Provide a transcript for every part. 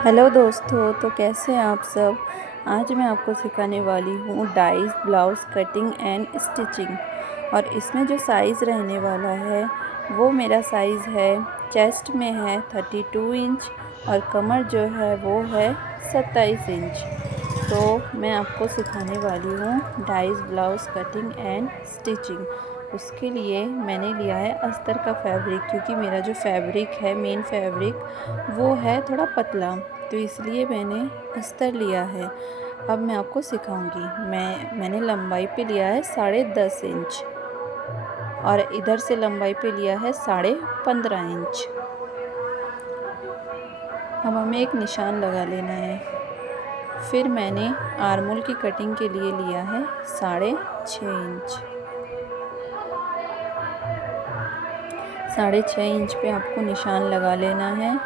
Hello दोस्तों, तो कैसे हैं आप सब। आज मैं आपको सिखाने वाली हूँ dice blouse cutting and stitching. और इसमें जो साइज़ रहने वाला है वो मेरा साइज़ है, चेस्ट में है 32 इंच और कमर जो है वो है 27 इंच। तो मैं आपको सिखाने वाली हूँ dice blouse cutting and stitching. उसके लिए मैंने लिया है अस्तर का फैब्रिक, क्योंकि मेरा जो फैब्रिक है मेन फैब्रिक वो है थोड़ा पतला, तो इसलिए मैंने अस्तर लिया है। अब मैं आपको सिखाऊंगी। मैंने लंबाई पे लिया है 10.5 इंच और इधर से लंबाई पे लिया है 15.5 इंच। अब हमें एक निशान लगा लेना है। फिर मैंने आर्मोल की कटिंग के लिए लिया है 6.5 इंच। 6.5 इंच पे आपको निशान लगा लेना है।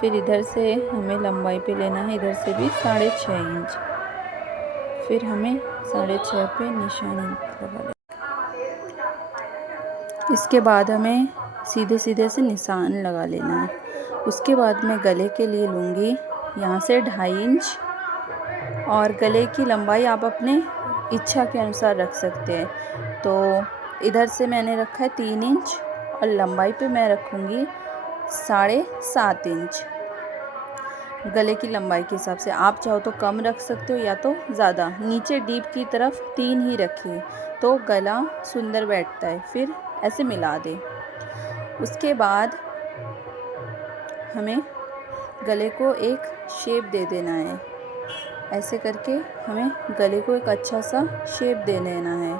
फिर इधर से हमें लंबाई पे लेना है, इधर से भी 6.5 इंच। फिर हमें 6.5 पे निशान लगा लेना। इसके बाद हमें सीधे सीधे से निशान लगा लेना है। उसके बाद मैं गले के लिए लूँगी यहाँ से 2.5 इंच, और गले की लंबाई आप अपने इच्छा के अनुसार रख सकते हैं। तो इधर से मैंने रखा है 3 इंच और लंबाई पे मैं रखूँगी 7.5 इंच। गले की लंबाई के हिसाब से आप चाहो तो कम रख सकते हो या तो ज़्यादा। नीचे डीप की तरफ 3 ही रखिए तो गला सुंदर बैठता है। फिर ऐसे मिला दें। उसके बाद हमें गले को एक शेप दे देना है। ऐसे करके हमें गले को एक अच्छा सा शेप दे देना है।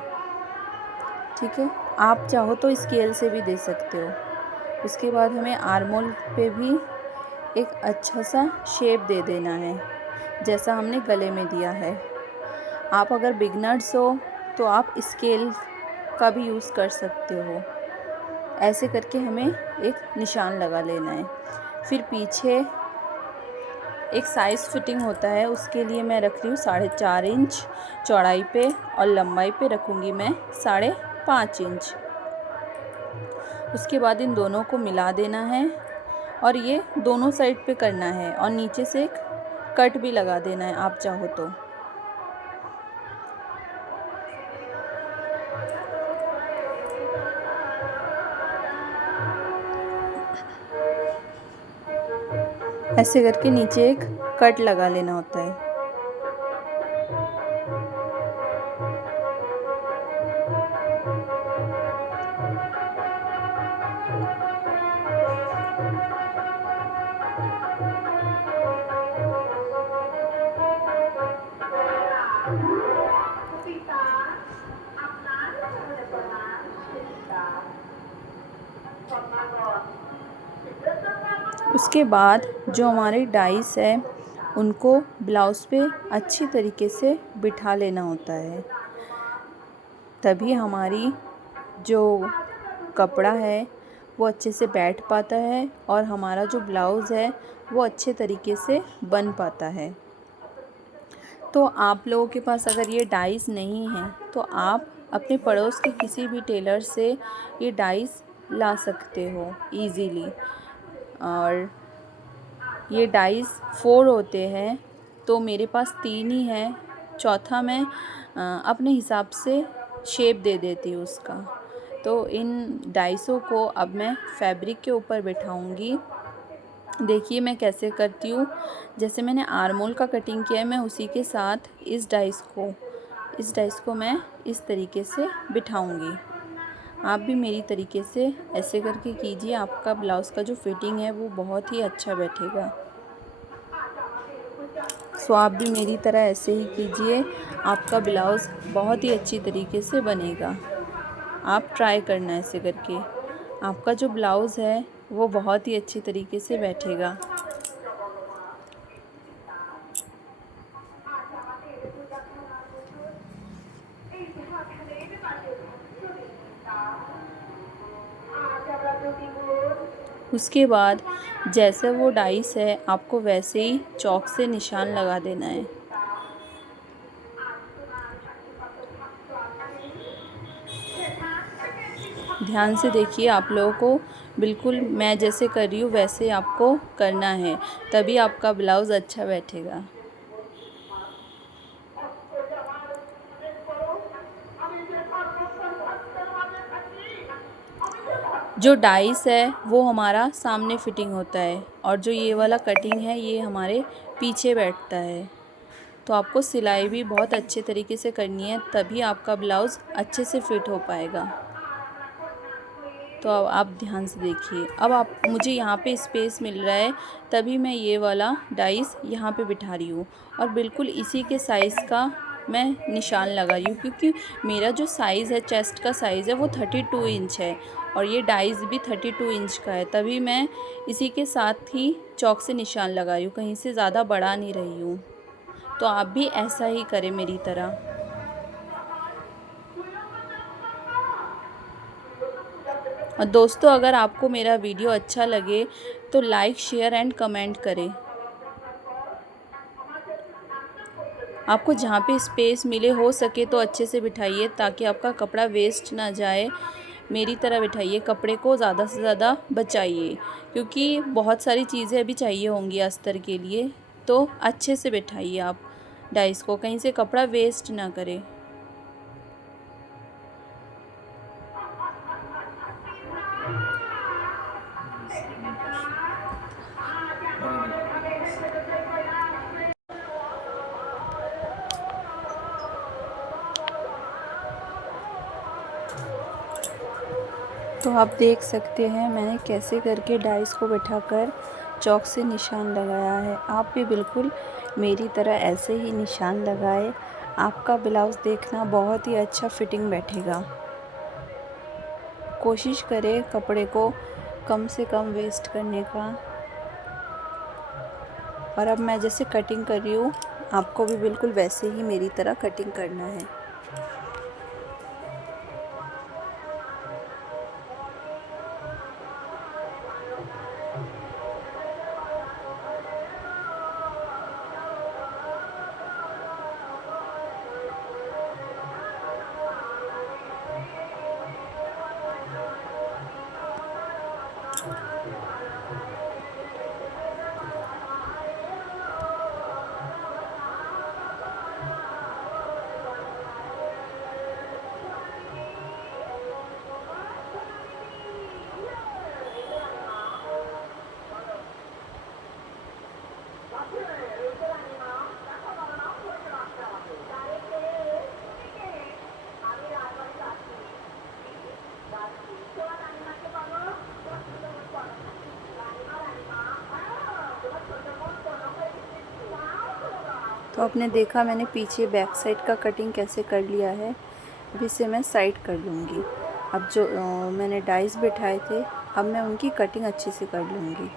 ठीक है, आप चाहो तो स्केल से भी दे सकते हो। उसके बाद हमें आर्मोल पे भी एक अच्छा सा शेप दे देना है, जैसा हमने गले में दिया है। आप अगर बिगनर्स हो तो आप स्केल का भी यूज़ कर सकते हो। ऐसे करके हमें एक निशान लगा लेना है। फिर पीछे एक साइज़ फिटिंग होता है, उसके लिए मैं रख रही हूँ 4.5 इंच चौड़ाई पे और लंबाई पे रखूँगी मैं 5.5 इंच। उसके बाद इन दोनों को मिला देना है और ये दोनों साइड पे करना है, और नीचे से एक कट भी लगा देना है आप चाहो तो। ऐसे करके नीचे एक कट लगा लेना होता है। उसके बाद जो हमारी डाइस है उनको ब्लाउज़ पे अच्छी तरीके से बिठा लेना होता है, तभी हमारी जो कपड़ा है वो अच्छे से बैठ पाता है और हमारा जो ब्लाउज़ है वो अच्छे तरीके से बन पाता है। तो आप लोगों के पास अगर ये डाइस नहीं है तो आप अपने पड़ोस के किसी भी टेलर से ये डाइस ला सकते हो इजीली। और ये डाइस 4 होते हैं, तो मेरे पास 3 ही है, चौथा मैं अपने हिसाब से शेप दे देती हूँ उसका। तो इन डाइसों को अब मैं फैब्रिक के ऊपर बिठाऊंगी। देखिए मैं कैसे करती हूँ। जैसे मैंने आर्मोल का कटिंग किया है, मैं उसी के साथ इस डाइस को मैं इस तरीके से बिठाऊंगी। आप भी मेरी तरीके से ऐसे करके कीजिए, आपका ब्लाउज़ का जो फिटिंग है वो बहुत ही अच्छा बैठेगा। सो आप भी मेरी तरह ऐसे ही कीजिए, आपका ब्लाउज़ बहुत ही अच्छी तरीके से बनेगा। आप ट्राई करना ऐसे करके, आपका जो ब्लाउज़ है वो बहुत ही अच्छी तरीके से बैठेगा। उसके बाद जैसे वो डाइस है आपको वैसे ही चॉक से निशान लगा देना है। ध्यान से देखिए, आप लोगों को बिल्कुल मैं जैसे कर रही हूँ वैसे आपको करना है, तभी आपका ब्लाउज़ अच्छा बैठेगा। जो डाइस है वो हमारा सामने फिटिंग होता है और जो ये वाला कटिंग है ये हमारे पीछे बैठता है। तो आपको सिलाई भी बहुत अच्छे तरीके से करनी है, तभी आपका ब्लाउज़ अच्छे से फिट हो पाएगा। तो अब आप ध्यान से देखिए, अब आप मुझे यहाँ पे स्पेस मिल रहा है, तभी मैं ये वाला डाइस यहाँ पे बिठा रही हूँ और बिल्कुल इसी के साइज़ का मैं निशान लगा रही हूँ, क्योंकि मेरा जो साइज़ है, चेस्ट का साइज़ है वो 32 इंच है और ये डाइस भी 32 इंच का है, तभी मैं इसी के साथ ही चॉक से निशान लगा रही हूँ, कहीं से ज़्यादा बढ़ा नहीं रही हूँ। तो आप भी ऐसा ही करें मेरी तरह। और दोस्तों, अगर आपको मेरा वीडियो अच्छा लगे तो लाइक, शेयर एंड कमेंट करें। आपको जहाँ पे स्पेस मिले हो सके तो अच्छे से बिठाइए, ताकि आपका कपड़ा वेस्ट ना जाए। मेरी तरह बिठाइए, कपड़े को ज़्यादा से ज़्यादा बचाइए, क्योंकि बहुत सारी चीज़ें अभी चाहिए होंगी अस्तर के लिए। तो अच्छे से बिठाइए आप डाइस को, कहीं से कपड़ा वेस्ट ना करें। तो आप देख सकते हैं मैंने कैसे करके डाइस को बिठाकर चॉक से निशान लगाया है। आप भी बिल्कुल मेरी तरह ऐसे ही निशान लगाए। आपका ब्लाउज़ देखना बहुत ही अच्छा फिटिंग बैठेगा। कोशिश करें कपड़े को कम से कम वेस्ट करने का। और अब मैं जैसे कटिंग कर रही हूँ, आपको भी बिल्कुल वैसे ही मेरी तरह कटिंग करना है। तो आपने देखा मैंने पीछे बैक साइड का कटिंग कैसे कर लिया है। अब इसे मैं साइड कर लूँगी। अब जो मैंने डाइस बिठाए थे, अब मैं उनकी कटिंग अच्छे से कर लूँगी।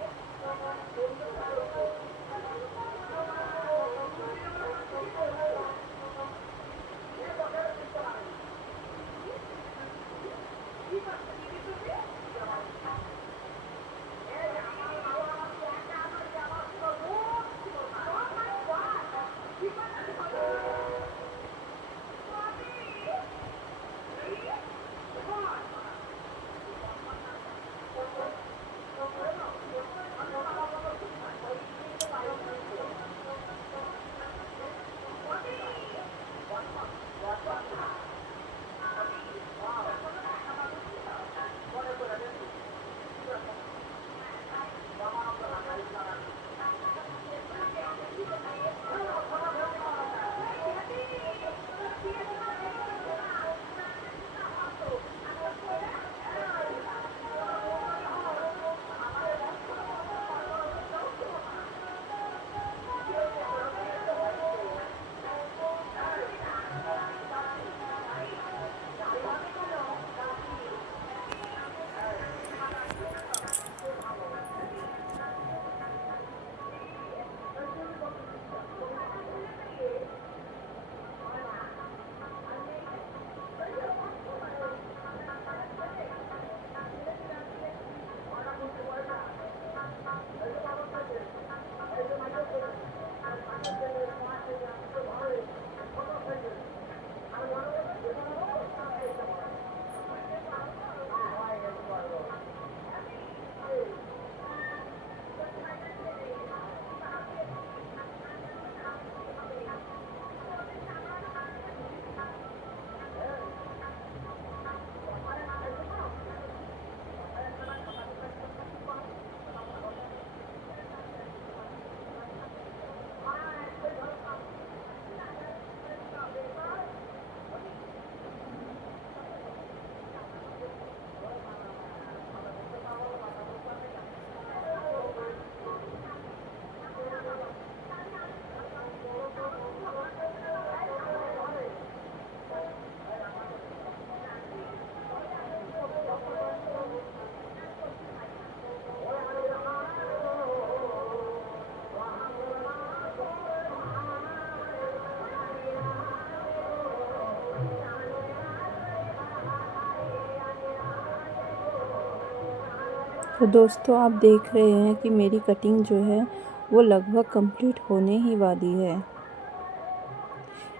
तो दोस्तों आप देख रहे हैं कि मेरी कटिंग जो है वो लगभग कंप्लीट होने ही वाली है।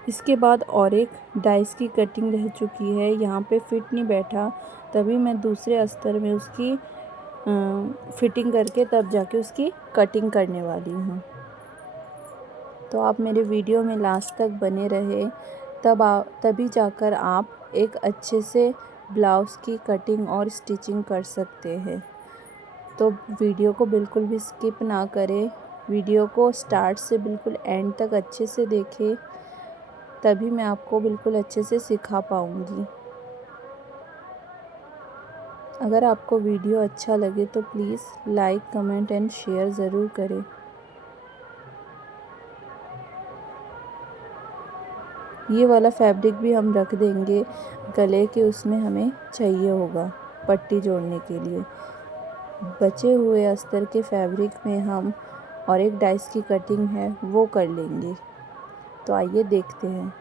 इसके बाद और एक डाइस की कटिंग रह चुकी है, यहाँ पे फिट नहीं बैठा, तभी मैं दूसरे अस्तर में उसकी फिटिंग करके तब जाके उसकी कटिंग करने वाली हूँ। तो आप मेरे वीडियो में लास्ट तक बने रहे, तभी जाकर आप एक अच्छे से ब्लाउज़ की कटिंग और स्टिचिंग कर सकते हैं। तो वीडियो को बिल्कुल भी स्किप ना करें, वीडियो को स्टार्ट से बिल्कुल एंड तक अच्छे से देखें, तभी मैं आपको बिल्कुल अच्छे से सिखा पाऊँगी। अगर आपको वीडियो अच्छा लगे तो please like, comment and share ज़रूर करें। ये वाला फैब्रिक भी हम रख देंगे गले के, उसमें हमें चाहिए होगा पट्टी जोड़ने के लिए। बचे हुए अस्तर के फैब्रिक में हम और एक डाइस की कटिंग है वो कर लेंगे। तो आइए देखते हैं।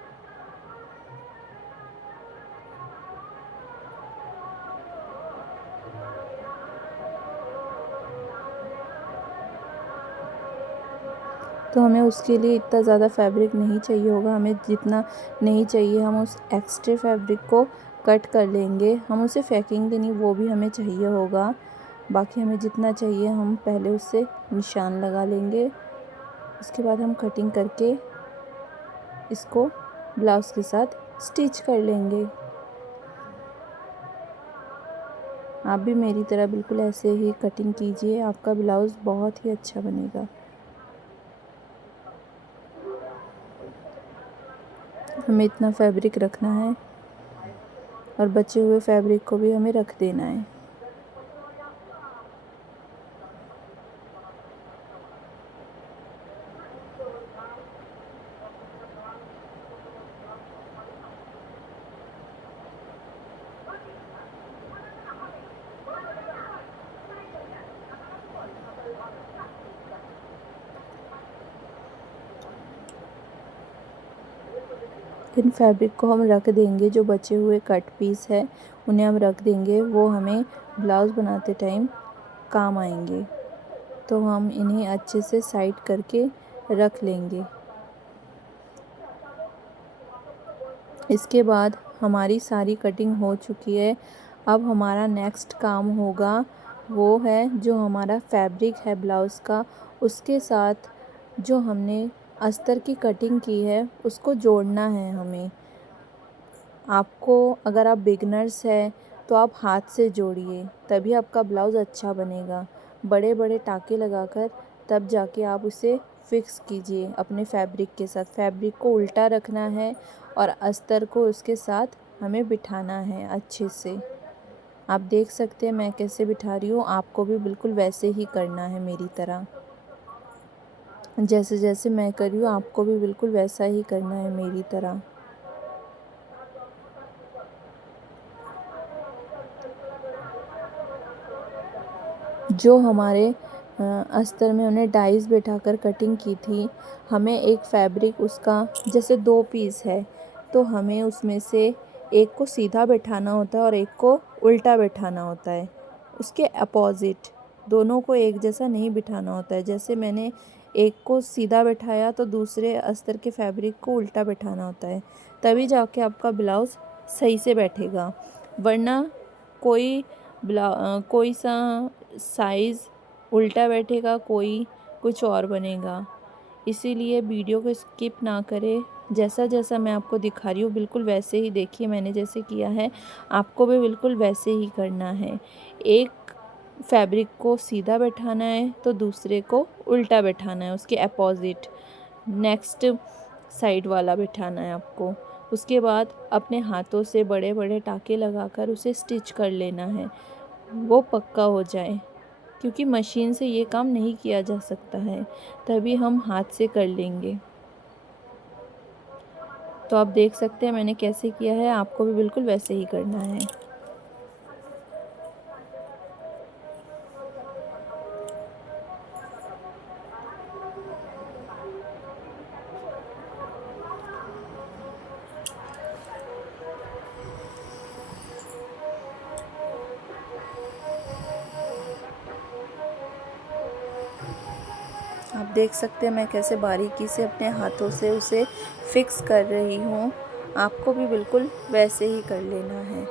तो हमें उसके लिए इतना ज़्यादा फैब्रिक नहीं चाहिए होगा, हमें जितना नहीं चाहिए हम उस एक्स्ट्रा फैब्रिक को कट कर लेंगे। हम उसे फेंकेंगे नहीं, वो भी हमें चाहिए होगा। बाकी हमें जितना चाहिए हम पहले उससे निशान लगा लेंगे, उसके बाद हम कटिंग करके इसको ब्लाउज़ के साथ स्टिच कर लेंगे। आप भी मेरी तरह बिल्कुल ऐसे ही कटिंग कीजिए, आपका ब्लाउज़ बहुत ही अच्छा बनेगा। हमें इतना फैब्रिक रखना है और बचे हुए फैब्रिक को भी हमें रख देना है। इन फैब्रिक को हम रख देंगे, जो बचे हुए कट पीस है उन्हें हम रख देंगे, वो हमें ब्लाउज़ बनाते टाइम काम आएंगे। तो हम इन्हें अच्छे से साइड करके रख लेंगे। इसके बाद हमारी सारी कटिंग हो चुकी है। अब हमारा नेक्स्ट काम होगा, वो है जो हमारा फैब्रिक है ब्लाउज़ का, उसके साथ जो हमने अस्तर की कटिंग की है उसको जोड़ना है हमें। आपको, अगर आप बिगनर्स हैं तो आप हाथ से जोड़िए, तभी आपका ब्लाउज़ अच्छा बनेगा। बड़े बड़े टाँके लगाकर तब जाके आप उसे फिक्स कीजिए अपने फैब्रिक के साथ। फैब्रिक को उल्टा रखना है और अस्तर को उसके साथ हमें बिठाना है अच्छे से। आप देख सकते हैं मैं कैसे बिठा रही हूँ, आपको भी बिल्कुल वैसे ही करना है मेरी तरह। जैसे जैसे मैं कर रही हूँ आपको भी बिल्कुल वैसा ही करना है मेरी तरह। जो हमारे अस्तर में उन्हें डाइस बैठाकर कटिंग की थी, हमें एक फैब्रिक उसका जैसे 2 पीस है, तो हमें उसमें से एक को सीधा बैठाना होता है और एक को उल्टा बैठाना होता है। उसके अपोज़िट, दोनों को एक जैसा नहीं बिठाना होता है। जैसे मैंने एक को सीधा बैठाया तो दूसरे अस्तर के फैब्रिक को उल्टा बैठाना होता है, तभी जाके आपका ब्लाउज़ सही से बैठेगा। वरना कोई सा साइज़ उल्टा बैठेगा, कोई कुछ और बनेगा। इसीलिए वीडियो को स्किप ना करें, जैसा जैसा मैं आपको दिखा रही हूँ बिल्कुल वैसे ही देखिए। मैंने जैसे किया है आपको भी बिल्कुल वैसे ही करना है। एक फैब्रिक को सीधा बैठाना है तो दूसरे को उल्टा बैठाना है, उसके अपोज़िट नेक्स्ट साइड वाला बैठाना है आपको। उसके बाद अपने हाथों से बड़े बड़े टाँके लगाकर उसे स्टिच कर लेना है, वो पक्का हो जाए, क्योंकि मशीन से ये काम नहीं किया जा सकता है, तभी हम हाथ से कर लेंगे। तो आप देख सकते हैं मैंने कैसे किया है, आपको भी बिल्कुल वैसे ही करना है। आप देख सकते हैं मैं कैसे बारीकी से अपने हाथों से उसे फिक्स कर रही हूँ। आपको भी बिल्कुल वैसे ही कर लेना है।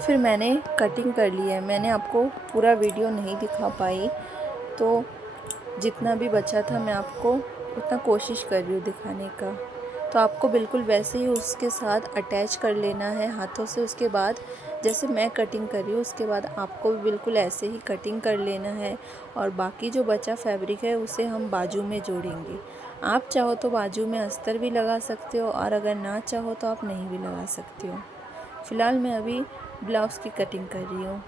फिर मैंने कटिंग कर ली है। मैंने आपको पूरा वीडियो नहीं दिखा पाई, तो जितना भी बचा था मैं आपको उतना कोशिश कर रही हूँ दिखाने का। तो आपको बिल्कुल वैसे ही उसके साथ अटैच कर लेना है हाथों से। उसके बाद जैसे मैं कटिंग कर रही हूँ उसके बाद आपको भी बिल्कुल ऐसे ही कटिंग कर लेना है। और बाकी जो बचा फैब्रिक है उसे हम बाजू में जोड़ेंगे। आप चाहो तो बाजू में अस्तर भी लगा सकते हो, और अगर ना चाहो तो आप नहीं भी लगा सकते हो। फ़िलहाल मैं अभी ब्लाउज़ की कटिंग कर रही हूँ।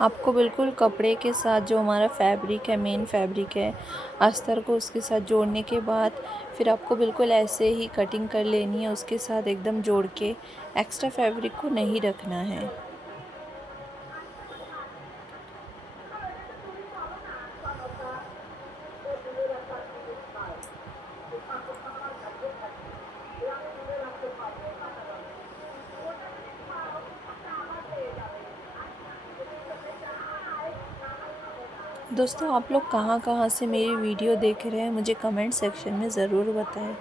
आपको बिल्कुल कपड़े के साथ जो हमारा फैब्रिक है, मेन फैब्रिक है, अस्तर को उसके साथ जोड़ने के बाद फिर आपको बिल्कुल ऐसे ही कटिंग कर लेनी है उसके साथ एकदम जोड़ के। एक्स्ट्रा फैब्रिक को नहीं रखना है। दोस्तों, आप लोग कहाँ कहाँ से मेरी वीडियो देख रहे हैं मुझे कमेंट सेक्शन में ज़रूर बताएं।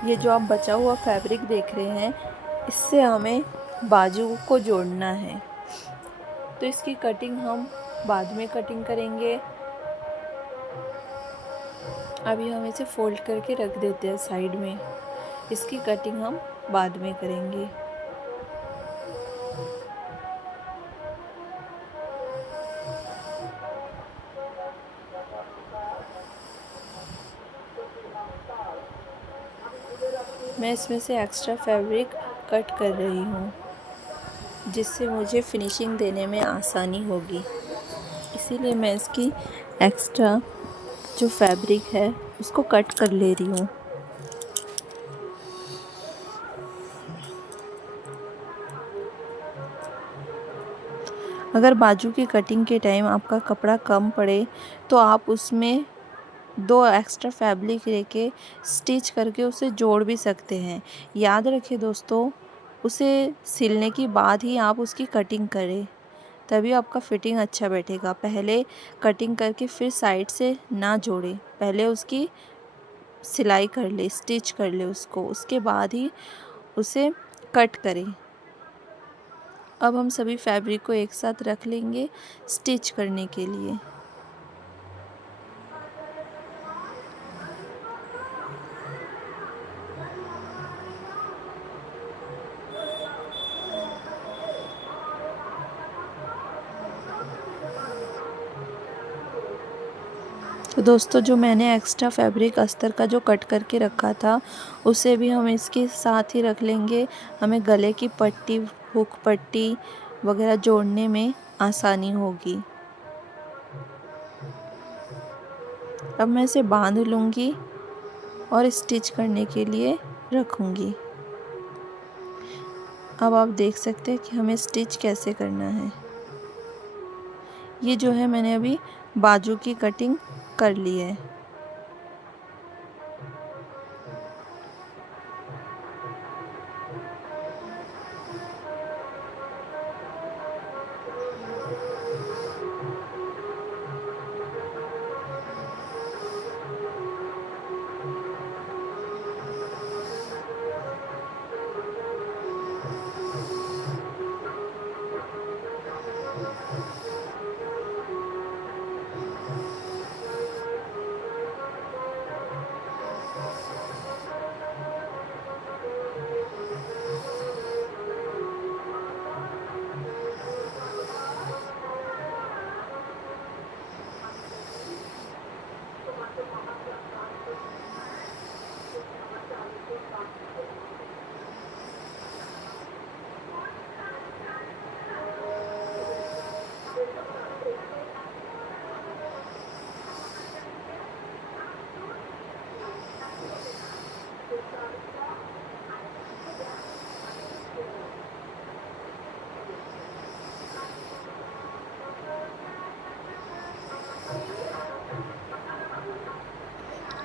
ये जो आप बचा हुआ फैब्रिक देख रहे हैं, इससे हमें बाजू को जोड़ना है। तो इसकी कटिंग हम बाद में कटिंग करेंगे। अभी हम इसे फोल्ड करके रख देते हैं साइड में। इसकी कटिंग हम बाद में करेंगे। मैं इसमें से एक्स्ट्रा फैब्रिक कट कर रही हूँ, जिससे मुझे फिनिशिंग देने में आसानी होगी। इसीलिए मैं इसकी एक्स्ट्रा जो फैब्रिक है उसको कट कर ले रही हूँ। अगर बाजू की कटिंग के टाइम आपका कपड़ा कम पड़े तो आप उसमें 2 एक्स्ट्रा फैब्रिक लेके स्टिच करके उसे जोड़ भी सकते हैं। याद रखें दोस्तों, उसे सिलने के बाद ही आप उसकी कटिंग करें, तभी आपका फिटिंग अच्छा बैठेगा। पहले कटिंग करके फिर साइड से ना जोड़ें, पहले उसकी सिलाई कर ले, स्टिच कर ले उसको, उसके बाद ही उसे कट करें। अब हम सभी फैब्रिक को एक साथ रख लेंगे स्टिच करने के लिए। तो दोस्तों, जो मैंने एक्स्ट्रा फैब्रिक अस्तर का जो कट करके रखा था उसे भी हम इसके साथ ही रख लेंगे। हमें गले की पट्टी, हुक पट्टी वगैरह जोड़ने में आसानी होगी। अब मैं इसे बांध लूँगी। और स्टिच करने के लिए रखूँगी। अब आप देख सकते हैं कि हमें स्टिच कैसे करना है। ये जो है मैंने अभी बाजू की कटिंग कर ली है।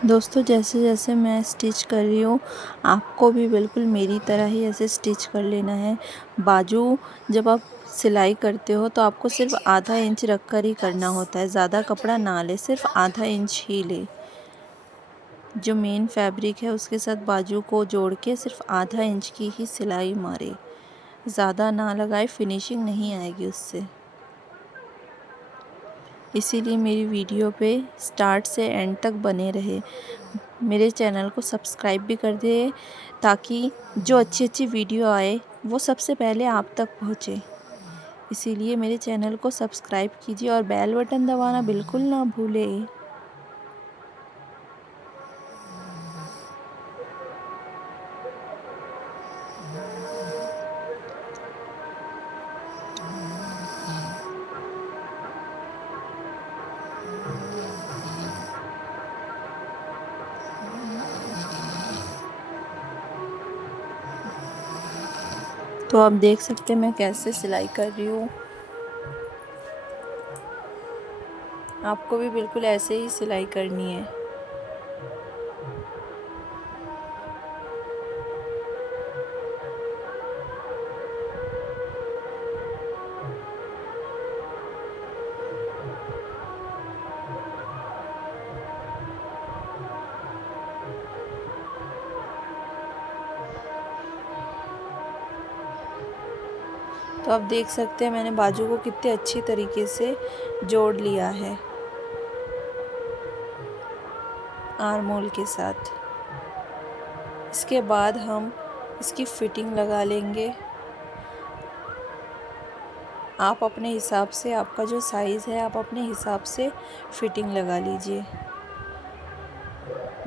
दोस्तों जैसे जैसे मैं स्टिच कर रही हूँ आपको भी बिल्कुल मेरी तरह ही ऐसे स्टिच कर लेना है। बाजू जब आप सिलाई करते हो तो आपको सिर्फ आधा इंच रख कर ही करना होता है, ज़्यादा कपड़ा ना ले, सिर्फ आधा इंच ही ले। जो मेन फैब्रिक है उसके साथ बाजू को जोड़ के सिर्फ आधा इंच की ही सिलाई मारे, ज़्यादा ना लगाए, फिनिशिंग नहीं आएगी उससे। इसीलिए मेरी वीडियो पे स्टार्ट से एंड तक बने रहे। मेरे चैनल को सब्सक्राइब भी कर दे ताकि जो अच्छी अच्छी वीडियो आए वो सबसे पहले आप तक पहुँचे। इसीलिए मेरे चैनल को सब्सक्राइब कीजिए और बेल बटन दबाना बिल्कुल ना भूलें। तो आप देख सकते हैं मैं कैसे सिलाई कर रही हूँ। आपको भी बिल्कुल ऐसे ही सिलाई करनी है। तो आप देख सकते हैं मैंने बाजू को कितने अच्छी तरीके से जोड़ लिया है आर्म होल के साथ। इसके बाद हम इसकी फिटिंग लगा लेंगे। आप अपने हिसाब से, आपका जो साइज़ है आप अपने हिसाब से फिटिंग लगा लीजिए।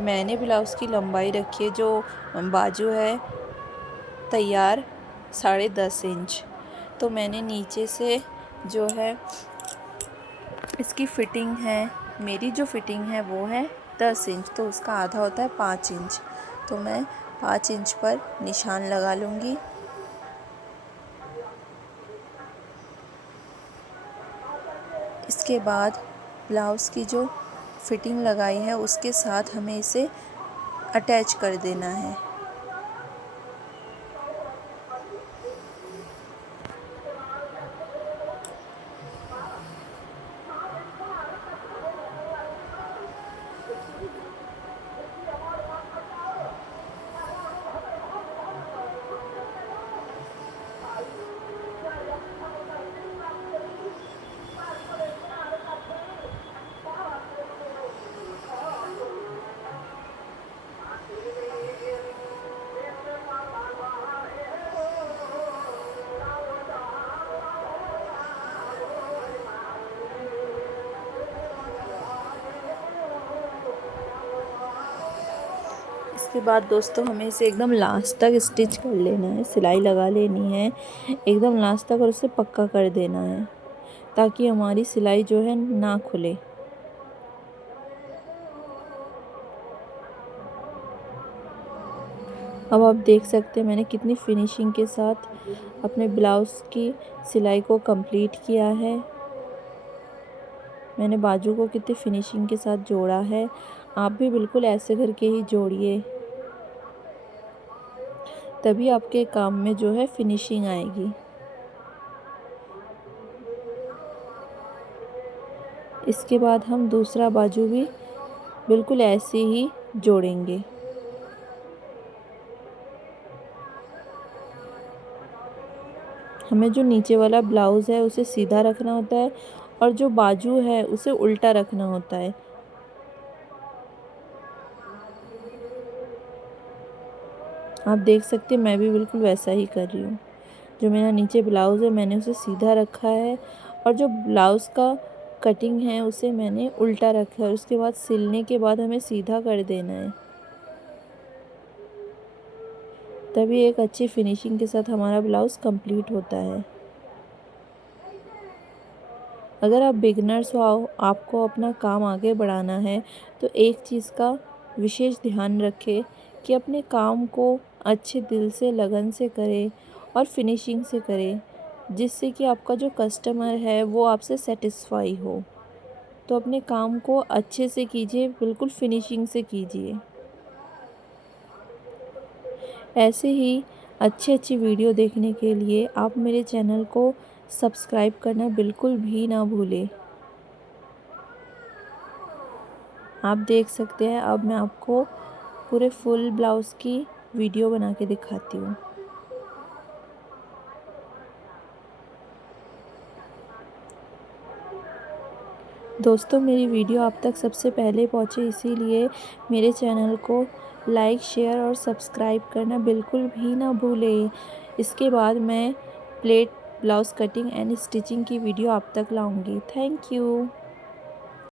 मैंने ब्लाउज़ की लंबाई रखी है, जो बाजू है तैयार 10.5 इंच, तो मैंने नीचे से जो है इसकी फ़िटिंग है, मेरी जो फ़िटिंग है वो है 10 इंच, तो उसका आधा होता है 5 इंच। तो मैं 5 इंच पर निशान लगा लूँगी। इसके बाद ब्लाउज़ की जो फ़िटिंग लगाई है उसके साथ हमें इसे अटैच कर देना है। इसके बाद दोस्तों हमें इसे एकदम लास्ट तक स्टिच कर लेना है, सिलाई लगा लेनी है एकदम लास्ट तक और उसे पक्का कर देना है ताकि हमारी सिलाई जो है ना खुले। अब आप देख सकते हैं मैंने कितनी फिनिशिंग के साथ अपने ब्लाउज़ की सिलाई को कंप्लीट किया है। मैंने बाजू को कितनी फिनिशिंग के साथ जोड़ा है। आप भी बिल्कुल ऐसे करके ही जोड़िए, तभी आपके काम में जो है फिनिशिंग आएगी। इसके बाद हम दूसरा बाजू भी बिल्कुल ऐसे ही जोड़ेंगे। हमें जो नीचे वाला ब्लाउज़ है उसे सीधा रखना होता है और जो बाजू है उसे उल्टा रखना होता है। आप देख सकते हैं मैं भी बिल्कुल वैसा ही कर रही हूँ। जो मेरा नीचे ब्लाउज़ है मैंने उसे सीधा रखा है और जो ब्लाउज़ का कटिंग है उसे मैंने उल्टा रखा है। उसके बाद सिलने के बाद हमें सीधा कर देना है, तभी एक अच्छी फिनिशिंग के साथ हमारा ब्लाउज़ कंप्लीट होता है। अगर आप बिगिनर्स हो, आपको अपना काम आगे बढ़ाना है, तो एक चीज़ का विशेष ध्यान रखें कि अपने काम को अच्छे दिल से, लगन से करें और फिनिशिंग से करें, जिससे कि आपका जो कस्टमर है वो आपसे सैटिस्फाई हो। तो अपने काम को अच्छे से कीजिए, बिल्कुल फिनिशिंग से कीजिए। ऐसे ही अच्छी वीडियो देखने के लिए आप मेरे चैनल को सब्सक्राइब करना बिल्कुल भी ना भूलें। आप देख सकते हैं अब मैं आपको पूरे फुल ब्लाउज़ की वीडियो बना के दिखाती हूँ। दोस्तों मेरी वीडियो आप तक सबसे पहले पहुँचे, इसीलिए मेरे चैनल को लाइक, शेयर और सब्सक्राइब करना बिल्कुल भी ना भूलें। इसके बाद मैं plate blouse cutting and stitching की वीडियो आप तक लाऊंगी। Thank you.